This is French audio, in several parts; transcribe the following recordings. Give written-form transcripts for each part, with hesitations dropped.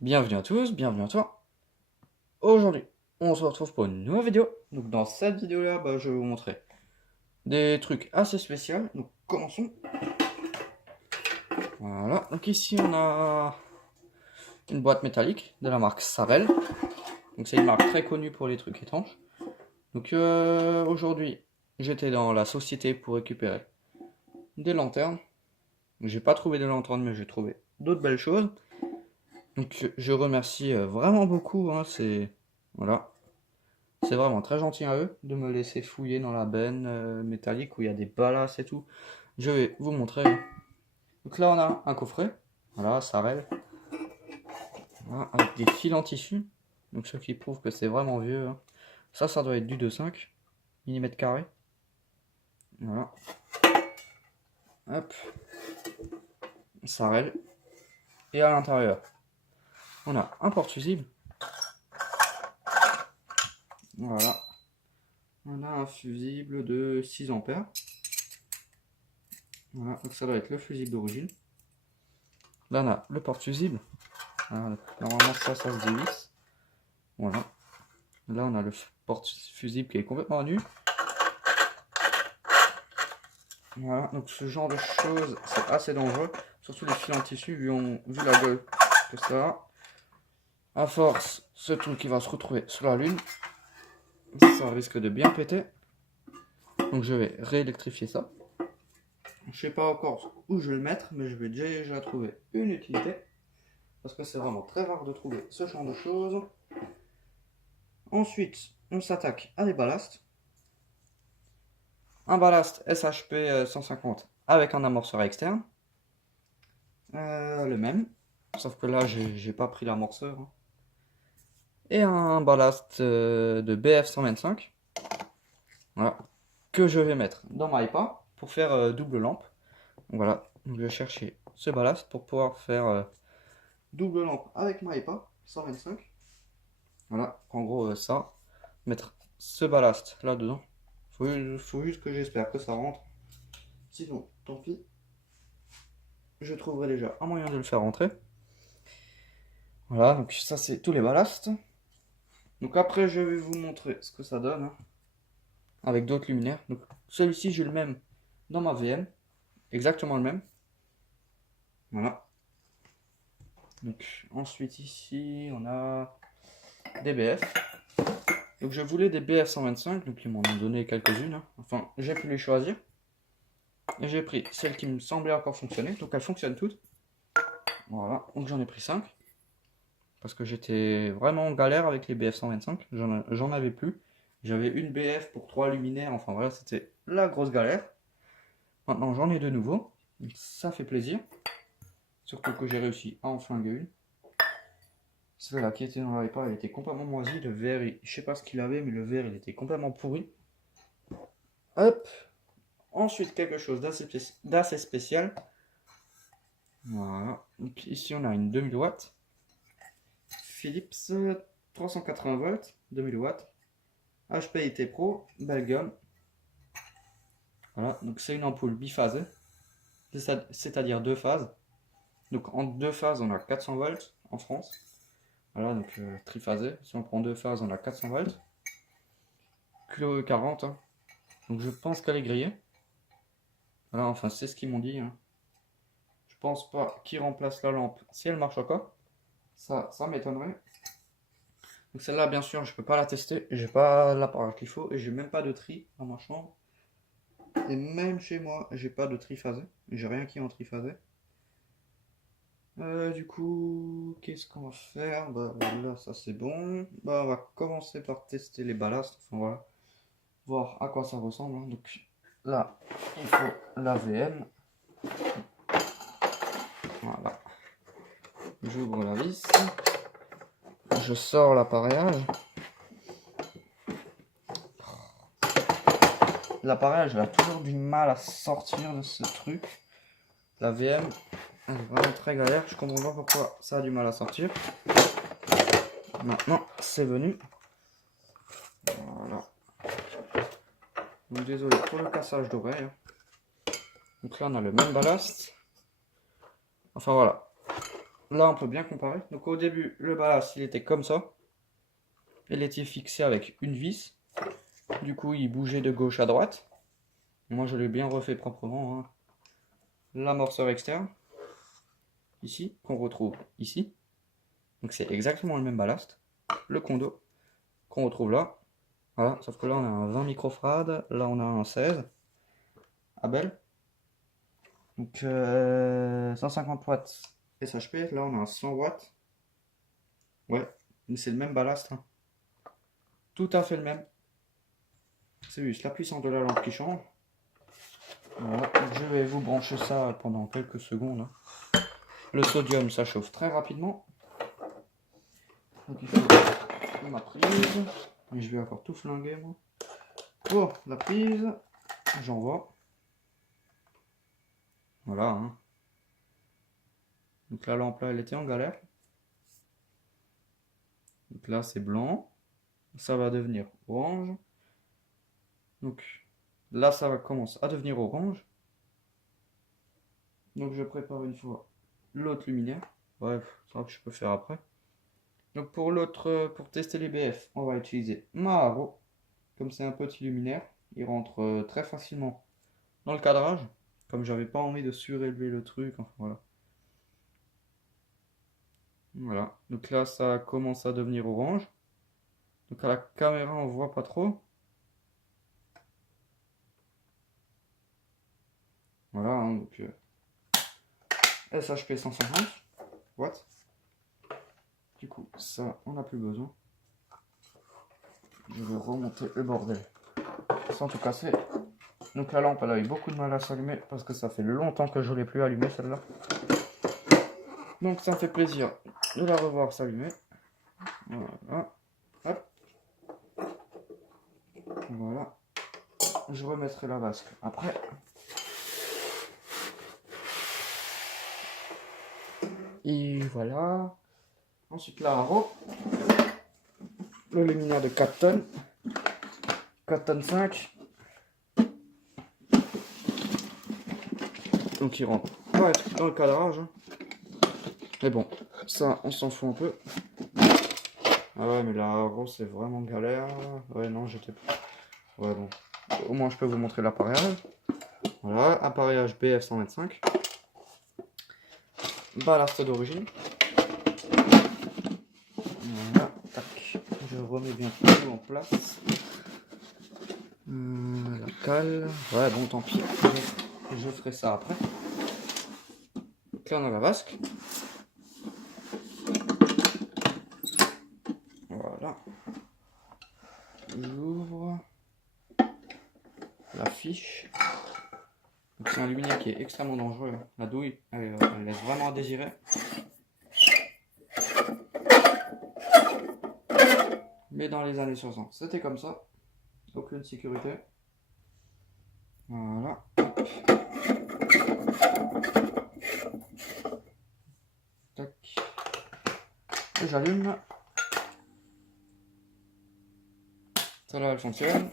Bienvenue à tous, bienvenue à toi. Aujourd'hui, on se retrouve pour une nouvelle vidéo. Donc dans cette vidéo-là, je vais vous montrer des trucs assez spéciaux. Donc commençons. Voilà, donc ici on a une boîte métallique de la marque Sarel. Donc c'est une marque très connue pour les trucs étanches. Donc aujourd'hui, j'étais dans la société pour récupérer des lanternes. J'ai pas trouvé de lanternes, mais j'ai trouvé d'autres belles choses. Donc je remercie vraiment beaucoup, hein, voilà. C'est vraiment très gentil à eux de me laisser fouiller dans la benne métallique où il y a des ballasts et tout. Je vais vous montrer. Donc là, on a un coffret. Voilà, Sarel. Voilà, avec des fils en tissu. Donc ce qui prouve que c'est vraiment vieux, hein. Ça doit être du 2,5 mm carré. Voilà. Hop. Sarel. Et à l'intérieur, on a un porte-fusible. Voilà. On a un fusible de 6 ampères. Voilà, donc ça doit être le fusible d'origine. Là, on a le porte-fusible. Voilà, normalement, ça se dévisse. Voilà. Là, on a le porte-fusible qui est complètement nu. Voilà, donc ce genre de choses, c'est assez dangereux. Surtout les fils en tissu, vu la gueule que ça a. À force, ce truc qui va se retrouver sur la lune, ça risque de bien péter. Donc je vais réélectrifier ça. Je sais pas encore où je vais le mettre, mais je vais déjà trouver une utilité. Parce que c'est vraiment très rare de trouver ce genre de choses. Ensuite, on s'attaque à des ballasts. Un ballast SHP 150 avec un amorceur externe. Le même. Sauf que là, j'ai pas pris l'amorceur, hein. Et un ballast de BF 125. Voilà. Que je vais mettre dans ma IPA pour faire double lampe. Donc voilà. Donc je vais chercher ce ballast pour pouvoir faire double lampe avec ma IPA 125. Voilà. En gros, ça. Mettre ce ballast là-dedans. Faut juste que j'espère que ça rentre. Sinon, tant pis. Je trouverai déjà un moyen de le faire rentrer. Voilà, donc ça c'est tous les ballasts. Donc après je vais vous montrer ce que ça donne, hein, avec d'autres luminaires. Donc celui-ci j'ai le même dans ma VM, exactement le même. Voilà. Donc ensuite ici on a des BF. Donc je voulais des BF 125, donc ils m'en ont donné quelques-unes, hein. Enfin j'ai pu les choisir. Et j'ai pris celles qui me semblaient encore fonctionner, donc elles fonctionnent toutes. Voilà, donc j'en ai pris 5. Parce que j'étais vraiment en galère avec les BF 125, j'en avais plus. J'avais une BF pour 3 luminaires, enfin voilà, c'était la grosse galère. Maintenant j'en ai de nouveau, donc ça fait plaisir. Surtout que j'ai réussi à en flinguer une. Celle-là qui était dans la répa, elle était complètement moisie. Le verre, je sais pas ce qu'il avait, mais le verre il était complètement pourri. Hop. Ensuite quelque chose d'assez spécial. Voilà. Donc ici on a une 2000 watts. Philips 380 volts, 2000 watts. HPIT Pro, Belgium. Voilà, donc c'est une ampoule biphasée, c'est-à-dire deux phases. Donc en deux phases, on a 400 volts en France. Voilà, donc triphasé. Si on prend deux phases, on a 400 volts. Kilo 40, hein. Donc je pense qu'elle est grillée. Voilà, enfin c'est ce qu'ils m'ont dit, hein. Je pense pas qu'ils remplacent la lampe si elle marche encore. Ça m'étonnerait. Donc celle-là, bien sûr, je peux pas la tester. J'ai pas l'appareil qu'il faut et j'ai même pas de tri dans ma chambre. Et même chez moi, j'ai pas de triphasé. J'ai rien qui est en triphasé. Du coup, qu'est-ce qu'on va faire? Bah là, ça c'est bon. Bah on va commencer par tester les ballasts. Enfin voilà, voir à quoi ça ressemble, hein. Donc là, il faut la VM. Voilà. J'ouvre la vis. Je sors l'appareillage. L'appareillage a toujours du mal à sortir de ce truc. La VM, elle est vraiment très galère. Je comprends pas pourquoi ça a du mal à sortir. Maintenant, c'est venu. Voilà. Donc désolé pour le cassage d'oreille, hein. Donc là on a le même ballast. Enfin voilà. là, on peut bien comparer. Donc au début, le ballast, il était comme ça. Il était fixé avec une vis. Du coup, il bougeait de gauche à droite. Moi, je l'ai bien refait proprement, hein. L'amorceur externe, ici, qu'on retrouve ici. Donc c'est exactement le même ballast. Le condo, qu'on retrouve là. Voilà, sauf que là, on a un 20 microfarads. Là, on a un 16. Abel. Donc 150 watts SHP. Là, on a un 100 watts. Ouais, mais c'est le même ballast, hein. Tout à fait le même. C'est juste la puissance de la lampe qui change. Voilà, donc je vais vous brancher ça pendant quelques secondes, hein. Le sodium, ça chauffe très rapidement. Donc il faut ma prise. Et je vais encore tout flinguer, moi. Pour la prise, j'envoie. Voilà, hein. Donc la lampe là, elle était en galère. Donc là, c'est blanc. Ça va devenir orange. Donc là, ça va commencer à devenir orange. Donc je prépare une fois l'autre luminaire. Bref, ça que je peux faire après. Donc pour l'autre, pour tester les BF, on va utiliser ma Haro. Comme c'est un petit luminaire, il rentre très facilement dans le cadrage. Comme j'avais pas envie de surélever le truc, enfin voilà. Voilà, donc là ça commence à devenir orange. Donc à la caméra on voit pas trop. Voilà, hein, donc SHP 150 watts. Du coup, ça on n'a plus besoin. Je vais remonter le bordel sans tout casser. Donc la lampe elle a eu beaucoup de mal à s'allumer parce que ça fait longtemps que je ne l'ai plus allumée celle-là. Donc ça me fait plaisir de la revoir s'allumer. Voilà. Hop. Voilà. Je remettrai la vasque après. Et voilà. Ensuite la Haro. Le luminaire de 4 tonnes. 4 tonnes 5. Donc il rentre pas être dans le cadrage. Mais bon, ça on s'en fout un peu. Ah ouais, mais la Haro c'est vraiment galère. Ouais, non, j'étais pas. Ouais, bon. Au moins je peux vous montrer l'appareillage. Voilà, appareillage BF 125. Ballast d'origine. Voilà, tac. Je remets bien tout en place. La cale. Ouais, bon, tant pis. Je ferai ça après. Donc là, on a la vasque. Voilà. J'ouvre la fiche. C'est un luminaire qui est extrêmement dangereux. La douille, elle laisse vraiment à désirer. Mais dans les années 60, c'était comme ça. Aucune sécurité. Voilà. Tac. Et j'allume. Celle-là, elle fonctionne.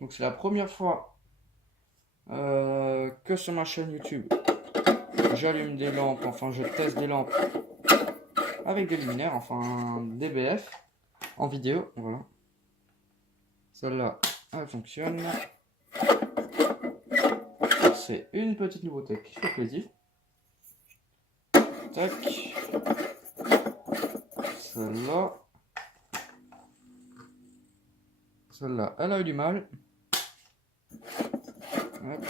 Donc c'est la première fois que sur ma chaîne YouTube, j'allume des lampes, enfin je teste des lampes avec des luminaires, enfin des BF en vidéo. Voilà. Celle-là, elle fonctionne. C'est une petite nouveauté qui fait plaisir. Tac. Celle-là. Celle-là, elle a eu du mal. Hop.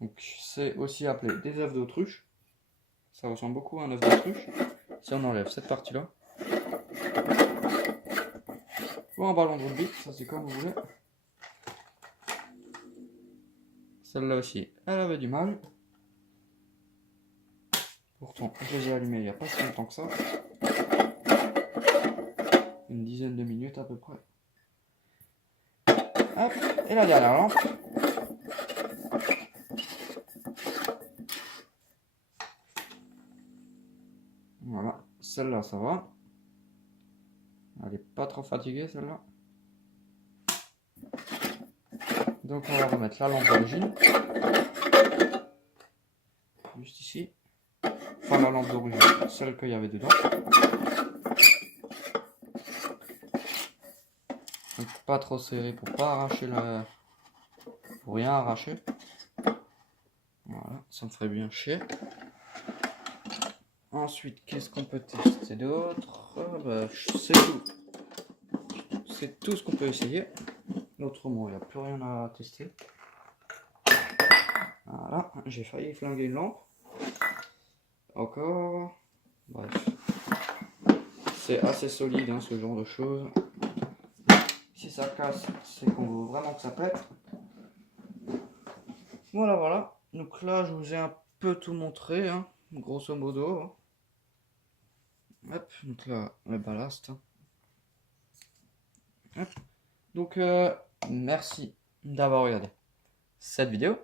Donc c'est aussi appelé des œufs d'autruche. Ça ressemble beaucoup à un œuf d'autruche. Si on enlève cette partie-là. Ou un ballon de rugby, ça c'est comme vous voulez. Celle-là aussi, elle avait du mal. Pourtant, je les ai allumées il n'y a pas si longtemps que ça. Une dizaine de minutes à peu près. Hop, et la dernière lampe. Voilà, celle-là ça va. Elle n'est pas trop fatiguée celle-là. Donc on va remettre la lampe d'origine. juste ici. Enfin, la lampe d'origine, celle qu'il y avait dedans. Donc, pas trop serré pour pas arracher la... pour rien arracher. Voilà, ça me ferait bien chier. Ensuite, qu'est-ce qu'on peut tester d'autre? Bah, c'est tout. C'est tout ce qu'on peut essayer. Autrement, il n'y a plus rien à tester. Voilà, j'ai failli flinguer une lampe. Encore. Bref. C'est assez solide, hein, ce genre de choses. Si ça casse, c'est qu'on veut vraiment que ça pète. Voilà, voilà. Donc là, je vous ai un peu tout montré, hein, grosso modo. Hein. Hop, donc là, le ballast. Hop. Donc, merci d'avoir regardé cette vidéo.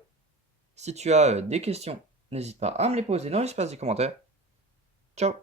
Si tu as des questions, n'hésite pas à me les poser dans l'espace des commentaires. Ciao!